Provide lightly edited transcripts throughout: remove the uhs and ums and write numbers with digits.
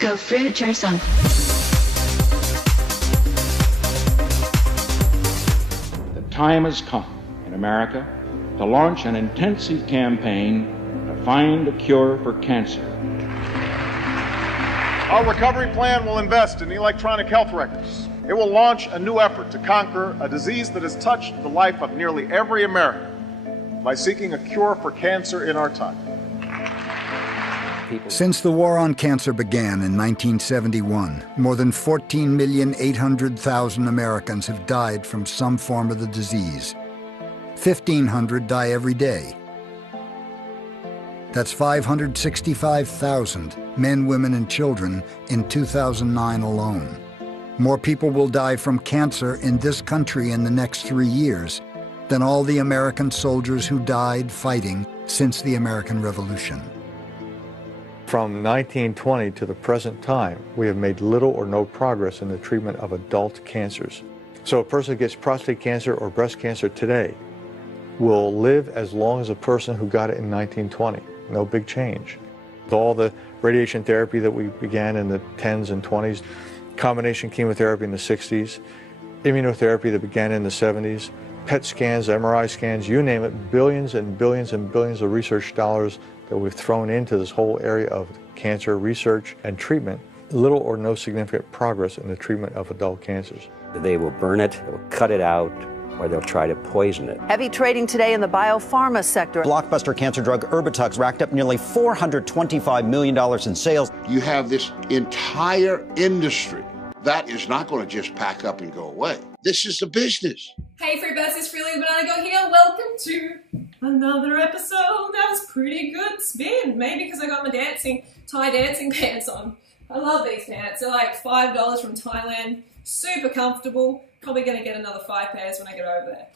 Go fruit Cherson. The time has come in America to launch an intensive campaign to find a cure for cancer. Our recovery plan will invest in electronic health records. It will launch a new effort to conquer a disease that has touched the life of nearly every American by seeking a cure for cancer in our time. Since the war on cancer began in 1971, more than 14,800,000 Americans have died from some form of the disease. 1,500 die every day. That's 565,000 men, women, and children in 2009 alone. More people will die from cancer in this country in the next 3 years than all the American soldiers who died fighting since the American Revolution. From 1920 to the present time, we have made little or no progress in the treatment of adult cancers. So a person who gets prostate cancer or breast cancer today will live as long as a person who got it in 1920. No big change. With all the radiation therapy that we began in the 10s and 20s, combination chemotherapy in the 60s, immunotherapy that began in the 70s, PET scans, MRI scans, you name it, billions and billions and billions of research dollars that we've thrown into this whole area of cancer research and treatment, little or no significant progress in the treatment of adult cancers. They will burn it, they will cut it out, or they'll try to poison it. Heavy trading today in the biopharma sector. Blockbuster cancer drug Erbitux racked up nearly $425 million in sales. You have this entire industry that is not going to just pack up and go away. This is the business. Hey Freebirds, it's Freelee the Banana Girl here. Welcome to another episode. That was pretty good spin. Maybe because I got my Thai dancing pants on. I love these pants. They're like $5 from Thailand. Super comfortable. Probably going to get another 5 pairs when I get over there.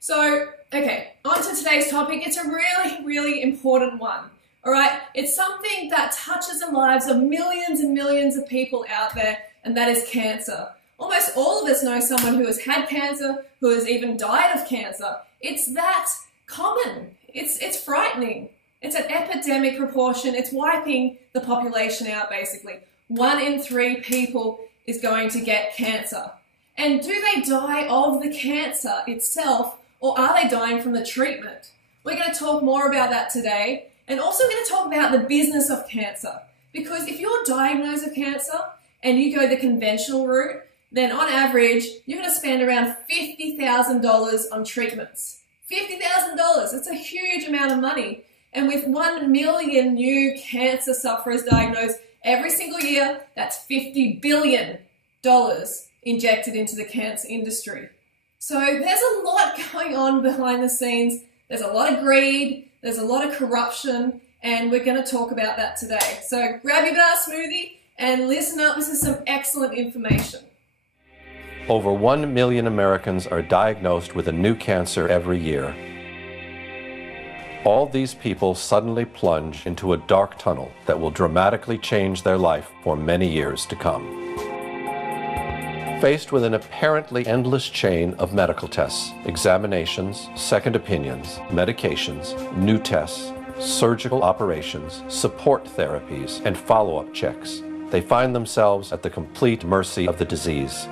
So, okay, on to today's topic. It's a really, really important one. All right? It's something that touches the lives of millions and millions of people out there, and that is cancer. Almost all of us know someone who has had cancer, who has even died of cancer. It's that common. It's frightening. It's an epidemic proportion. It's wiping the population out, basically. 1 in 3 people is going to get cancer. And do they die of the cancer itself, or are they dying from the treatment? We're going to talk more about that today, and also we're going to talk about the business of cancer. Because if you're diagnosed with cancer and you go the conventional route, then on average, you're going to spend around $50,000 on treatments. $50,000, it's a huge amount of money. And with 1 million new cancer sufferers diagnosed every single year, that's $50 billion injected into the cancer industry. So there's a lot going on behind the scenes. There's a lot of greed, there's a lot of corruption, and we're going to talk about that today. So grab your banana smoothie and listen up. This is some excellent information. Over 1 million Americans are diagnosed with a new cancer every year. All these people suddenly plunge into a dark tunnel that will dramatically change their life for many years to come. Faced with an apparently endless chain of medical tests, examinations, second opinions, medications, new tests, surgical operations, support therapies, and follow-up checks, they find themselves at the complete mercy of the disease.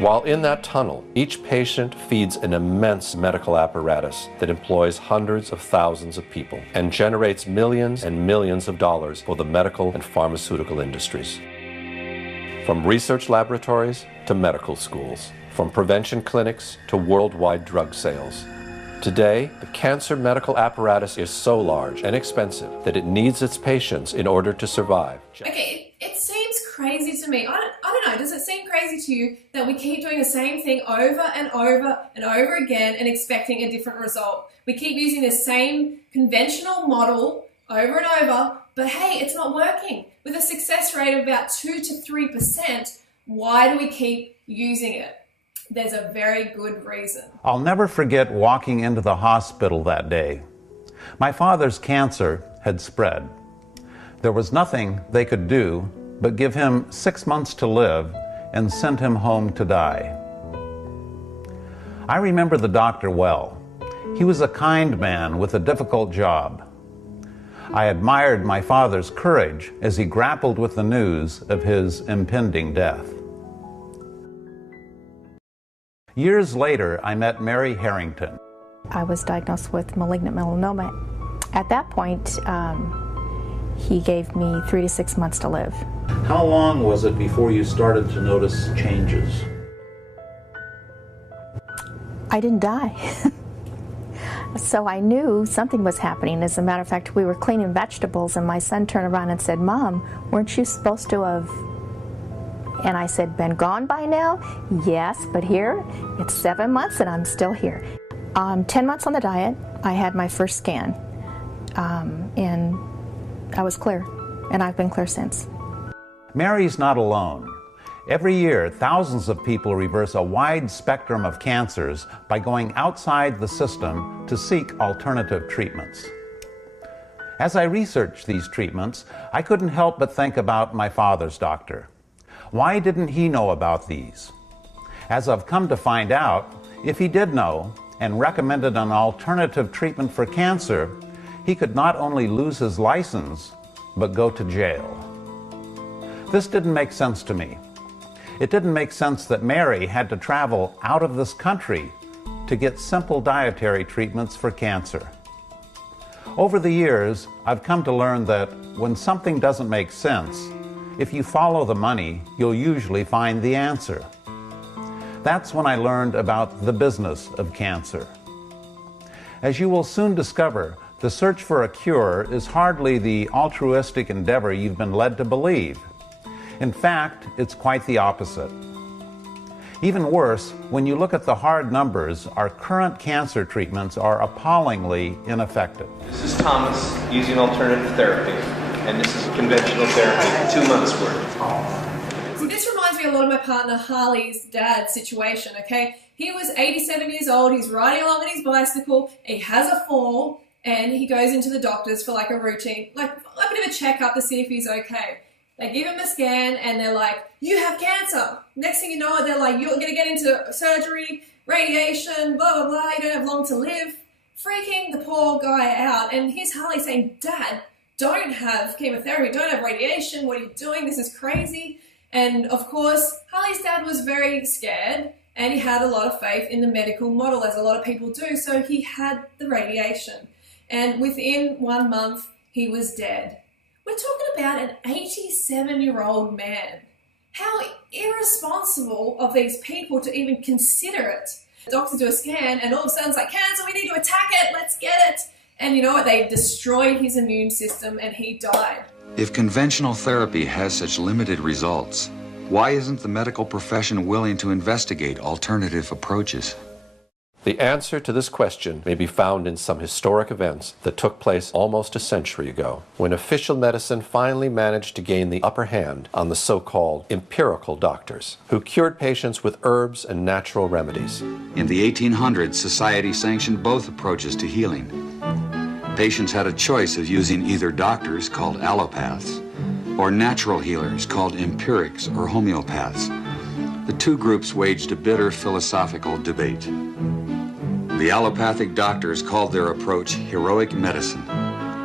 While in that tunnel, each patient feeds an immense medical apparatus that employs hundreds of thousands of people and generates millions and millions of dollars for the medical and pharmaceutical industries. From research laboratories to medical schools, from prevention clinics to worldwide drug sales. Today, the cancer medical apparatus is so large and expensive that it needs its patients in order to survive. Okay, it seems crazy to me. I don't know, does it seem crazy to you that we keep doing the same thing over and over and over again and expecting a different result? We keep using the same conventional model over and over, but hey, it's not working. With a success rate of about 2 to 3%, why do we keep using it? There's a very good reason. I'll never forget walking into the hospital that day. My father's cancer had spread. There was nothing they could do but give him 6 months to live and send him home to die. I remember the doctor well. He was a kind man with a difficult job. I admired my father's courage as he grappled with the news of his impending death. Years later, I met Mary Harrington. I was diagnosed with malignant melanoma. At that point, he gave me 3 to 6 months to live. How long was it before you started to notice changes? I didn't die. So I knew something was happening. As a matter of fact, we were cleaning vegetables and my son turned around and said, "Mom, weren't you supposed to have..." And I said, "Been gone by now?" "Yes, but here, it's 7 months and I'm still here." 10 months on the diet, I had my first scan, and I was clear, and I've been clear since. Mary's not alone. Every year, thousands of people reverse a wide spectrum of cancers by going outside the system to seek alternative treatments. As I researched these treatments, I couldn't help but think about my father's doctor. Why didn't he know about these? As I've come to find out, if he did know and recommended an alternative treatment for cancer, he could not only lose his license, but go to jail. This didn't make sense to me. It didn't make sense that Mary had to travel out of this country to get simple dietary treatments for cancer. Over the years, I've come to learn that when something doesn't make sense, if you follow the money, you'll usually find the answer. That's when I learned about the business of cancer. As you will soon discover, the search for a cure is hardly the altruistic endeavor you've been led to believe. In fact, it's quite the opposite. Even worse, when you look at the hard numbers, our current cancer treatments are appallingly ineffective. This is Thomas using alternative therapy, and this is conventional therapy, 2 months worth. See, this reminds me a lot of my partner Harley's dad's situation, okay? He was 87 years old, he's riding along on his bicycle, he has a fall, and he goes into the doctors for like a routine, like a bit of a checkup to see if he's okay. They give him a scan and they're like, "You have cancer." Next thing you know, they're like, "You're going to get into surgery, radiation, blah, blah, blah. You don't have long to live." Freaking the poor guy out. And here's Harley saying, "Dad, don't have chemotherapy, don't have radiation. What are you doing? This is crazy." And of course, Harley's dad was very scared and he had a lot of faith in the medical model, as a lot of people do. So he had the radiation. And within 1 month, he was dead. We're talking about an 87-year-old man. How irresponsible of these people to even consider it. The doctors do a scan and all of a sudden it's like, "Cancer, we need to attack it, let's get it." And you know what? They destroyed his immune system and he died. If conventional therapy has such limited results, why isn't the medical profession willing to investigate alternative approaches? The answer to this question may be found in some historic events that took place almost a century ago, when official medicine finally managed to gain the upper hand on the so-called empirical doctors, who cured patients with herbs and natural remedies. In the 1800s, society sanctioned both approaches to healing. Patients had a choice of using either doctors, called allopaths, or natural healers, called empirics or homeopaths. The two groups waged a bitter philosophical debate. The allopathic doctors called their approach heroic medicine.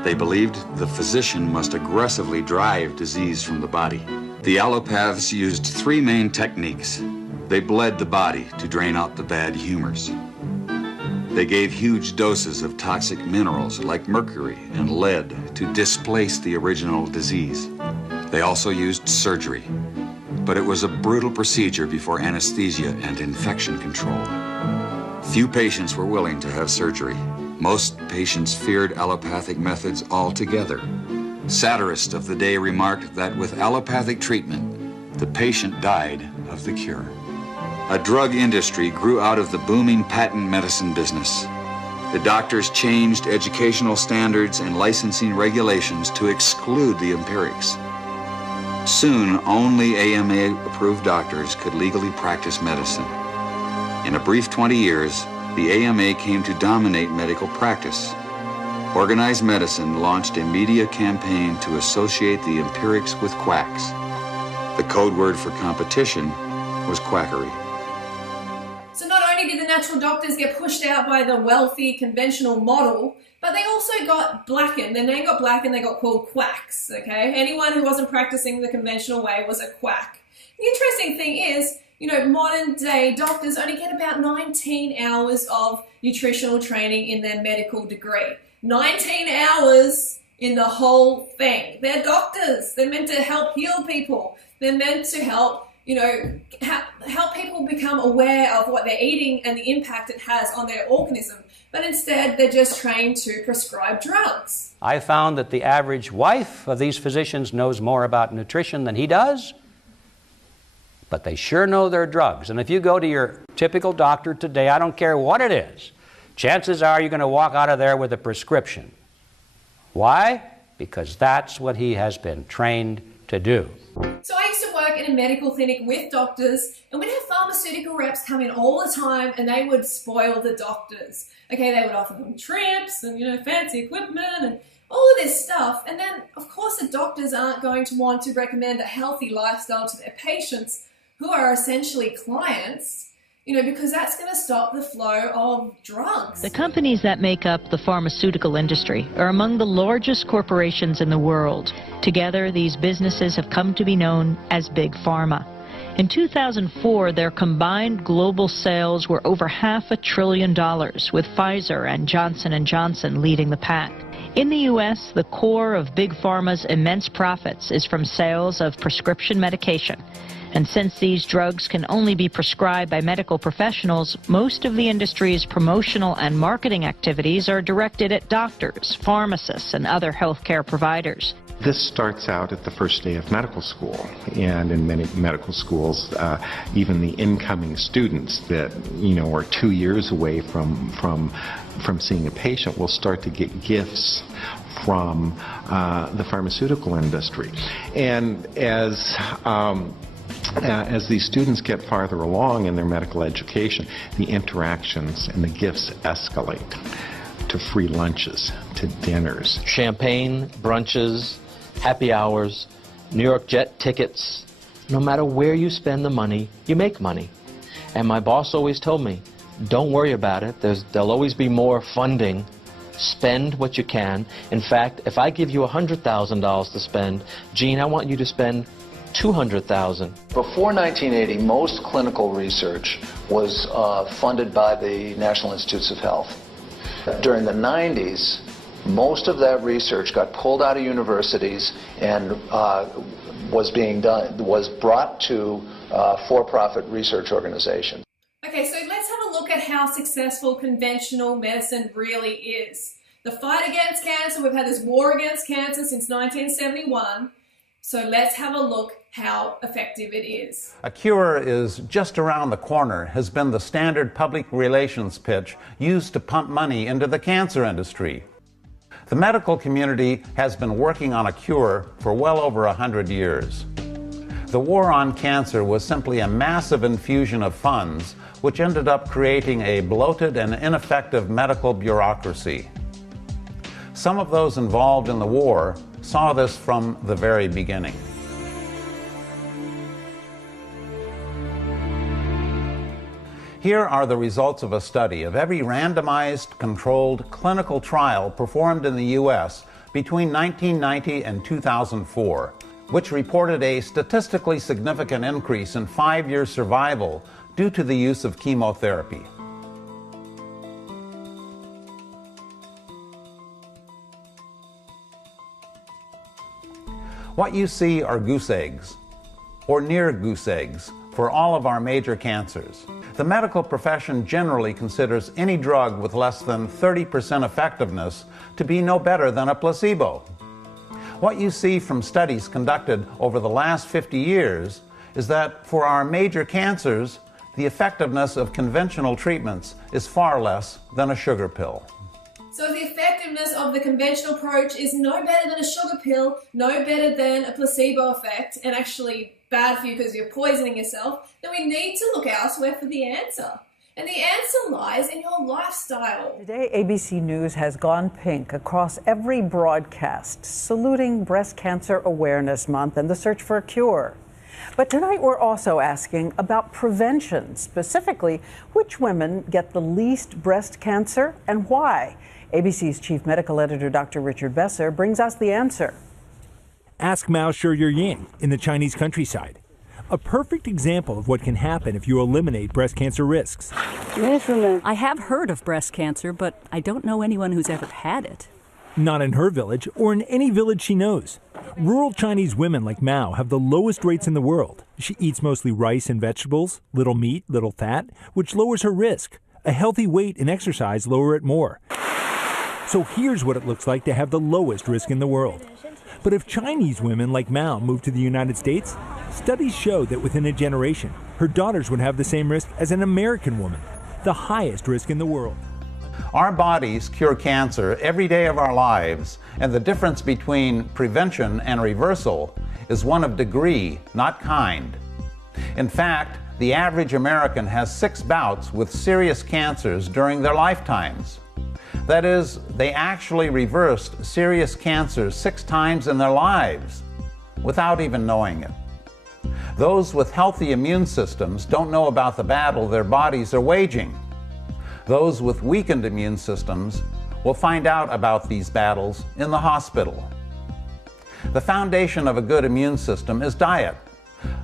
They believed the physician must aggressively drive disease from the body. The allopaths used 3 main techniques. They bled the body to drain out the bad humors. They gave huge doses of toxic minerals like mercury and lead to displace the original disease. They also used surgery, but it was a brutal procedure before anesthesia and infection control. Few patients were willing to have surgery. Most patients feared allopathic methods altogether. Satirists of the day remarked that with allopathic treatment, the patient died of the cure. A drug industry grew out of the booming patent medicine business. The doctors changed educational standards and licensing regulations to exclude the empirics. Soon, only AMA-approved doctors could legally practice medicine. In a brief 20 years, the AMA came to dominate medical practice. Organized Medicine launched a media campaign to associate the empirics with quacks. The code word for competition was quackery. So not only did the natural doctors get pushed out by the wealthy conventional model, But they also got blackened. Their name got blackened. They got called quacks, okay? Anyone who wasn't practicing the conventional way was a quack. The interesting thing is, you know, modern day doctors only get about 19 hours of nutritional training in their medical degree. 19 hours in the whole thing. They're doctors. They're meant to help heal people. They're meant to help, you know, help people become aware of what they're eating and the impact it has on their organism. But instead, they're just trained to prescribe drugs. I found that the average wife of these physicians knows more about nutrition than he does, but they sure know their drugs. And if you go to your typical doctor today, I don't care what it is, chances are you're going to walk out of there with a prescription. Why? Because that's what he has been trained to do. So I used to work in a medical clinic with doctors, and we'd have pharmaceutical reps come in all the time, and they would spoil the doctors. Okay, they would offer them trips and, you know, fancy equipment and all of this stuff. And then, of course, the doctors aren't going to want to recommend a healthy lifestyle to their patients, who are essentially clients, you know, because that's going to stop the flow of drugs. The companies that make up the pharmaceutical industry are among the largest corporations in the world. Together, these businesses have come to be known as Big Pharma. In 2004, their combined global sales were over $500 billion, with Pfizer and Johnson & Johnson leading the pack. In the U.S., the core of Big Pharma's immense profits is from sales of prescription medication. And since these drugs can only be prescribed by medical professionals, most of the industry's promotional and marketing activities are directed at doctors, pharmacists, and other healthcare providers. This starts out at the first day of medical school, and in many medical schools, even the incoming students that, you know, are 2 years away from seeing a patient will start to get gifts from the pharmaceutical industry. And as these students get farther along in their medical education, the interactions and the gifts escalate to free lunches, to dinners. Champagne, brunches, happy hours, New York jet tickets. No matter where you spend the money, you make money. And my boss always told me, don't worry about it. There'll always be more funding. Spend what you can. In fact, if I give you $100,000 to spend, Gene, I want you to spend $200,000. Before 1980, most clinical research was funded by the National Institutes of Health. During the 90s, most of that research got pulled out of universities and was brought to for-profit research organizations. Okay, so let's have a look at how successful conventional medicine really is. The fight against cancer, we've had this war against cancer since 1971. So let's have a look how effective it is. A cure is just around the corner has been the standard public relations pitch used to pump money into the cancer industry. The medical community has been working on a cure for well over 100 years. The war on cancer was simply a massive infusion of funds, which ended up creating a bloated and ineffective medical bureaucracy. Some of those involved in the war saw this from the very beginning. Here are the results of a study of every randomized, controlled clinical trial performed in the U.S. between 1990 and 2004, which reported a statistically significant increase in 5-year survival due to the use of chemotherapy. What you see are goose eggs, or near goose eggs, for all of our major cancers. The medical profession generally considers any drug with less than 30% effectiveness to be no better than a placebo. What you see from studies conducted over the last 50 years is that for our major cancers, the effectiveness of conventional treatments is far less than a sugar pill. So if the effectiveness of the conventional approach is no better than a sugar pill, no better than a placebo effect, and actually bad for you because you're poisoning yourself, then we need to look elsewhere for the answer. And the answer lies in your lifestyle. Today, ABC News has gone pink across every broadcast, saluting Breast Cancer Awareness Month and the search for a cure. But tonight we're also asking about prevention, specifically which women get the least breast cancer and why. ABC's chief medical editor, Dr. Richard Besser, brings us the answer. Ask Mao Shiying in the Chinese countryside. A perfect example of what can happen if you eliminate breast cancer risks. I have heard of breast cancer, but I don't know anyone who's ever had it. Not in her village or in any village she knows. Rural Chinese women like Mao have the lowest rates in the world. She eats mostly rice and vegetables, little meat, little fat, which lowers her risk. A healthy weight and exercise lower it more. So here's what it looks like to have the lowest risk in the world. But if Chinese women like Mao move to the United States, studies show that within a generation, her daughters would have the same risk as an American woman, the highest risk in the world. Our bodies cure cancer every day of our lives, and the difference between prevention and reversal is one of degree, not kind. In fact, the average American has 6 bouts with serious cancers during their lifetimes. That is, they actually reversed serious cancers 6 times in their lives without even knowing it. Those with healthy immune systems don't know about the battle their bodies are waging. Those with weakened immune systems will find out about these battles in the hospital. The foundation of a good immune system is diet.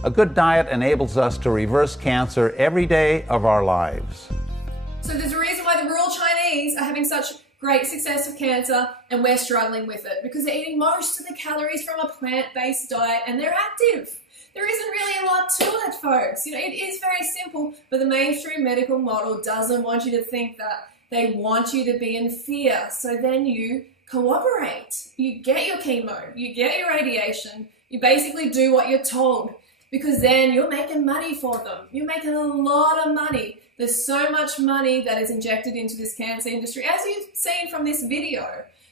A good diet enables us to reverse cancer every day of our lives. So there's a reason why the rural Chinese are having such great success with cancer and we're struggling with it, because they're eating most of the calories from a plant-based diet and they're active. There isn't really a lot to it, folks. You know, it is very simple, but the mainstream medical model doesn't want you to think that. They want you to be in fear. So then you cooperate. You get your chemo, you get your radiation, you basically do what you're told, because then you're making money for them. You're making a lot of money. There's so much money that is injected into this cancer industry, as you've seen from this video.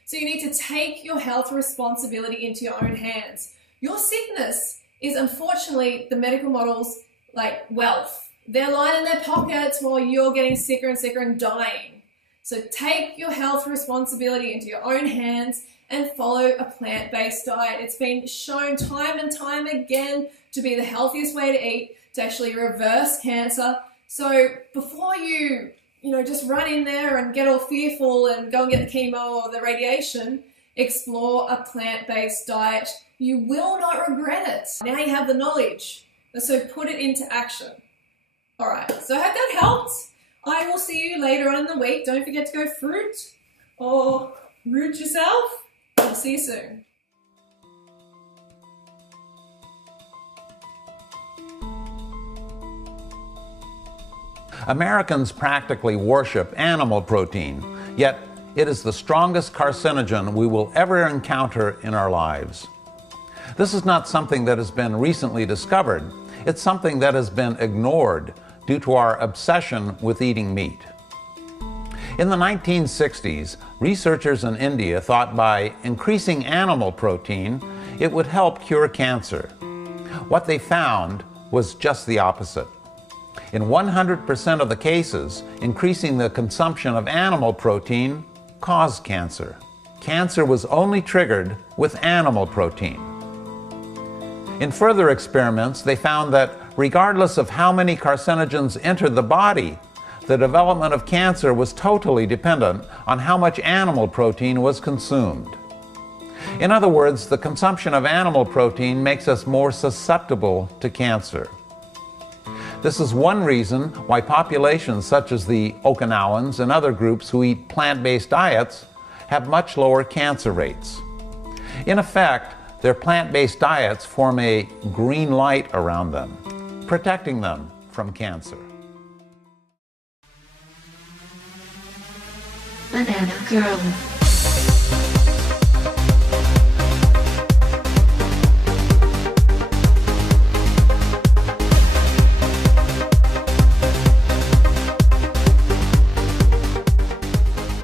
So you need to take your health responsibility into your own hands. Your sickness is unfortunately the medical model's like wealth. They're lining their pockets while you're getting sicker and sicker and dying. So take your health responsibility into your own hands and follow a plant-based diet. It's been shown time and time again to be the healthiest way to eat, to actually reverse cancer. So before you just run in there and get all fearful and go and get the chemo or the radiation, explore a plant-based diet. You will not regret it. Now you have the knowledge, so put it into action. All right, so I hope that helped. I will see you later on in the week. Don't forget to go fruit or root yourself. I'll see you soon. Americans practically worship animal protein, yet it is the strongest carcinogen we will ever encounter in our lives. This is not something that has been recently discovered. It's something that has been ignored due to our obsession with eating meat. In the 1960s, researchers in India thought by increasing animal protein, it would help cure cancer. What they found was just the opposite. In 100% of the cases, increasing the consumption of animal protein caused cancer. Cancer was only triggered with animal protein. In further experiments, they found that regardless of how many carcinogens entered the body, the development of cancer was totally dependent on how much animal protein was consumed. In other words, the consumption of animal protein makes us more susceptible to cancer. This is one reason why populations such as the Okinawans and other groups who eat plant-based diets have much lower cancer rates. In effect, their plant-based diets form a green light around them, protecting them from cancer. Banana Girl.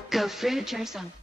Go fruit yourself.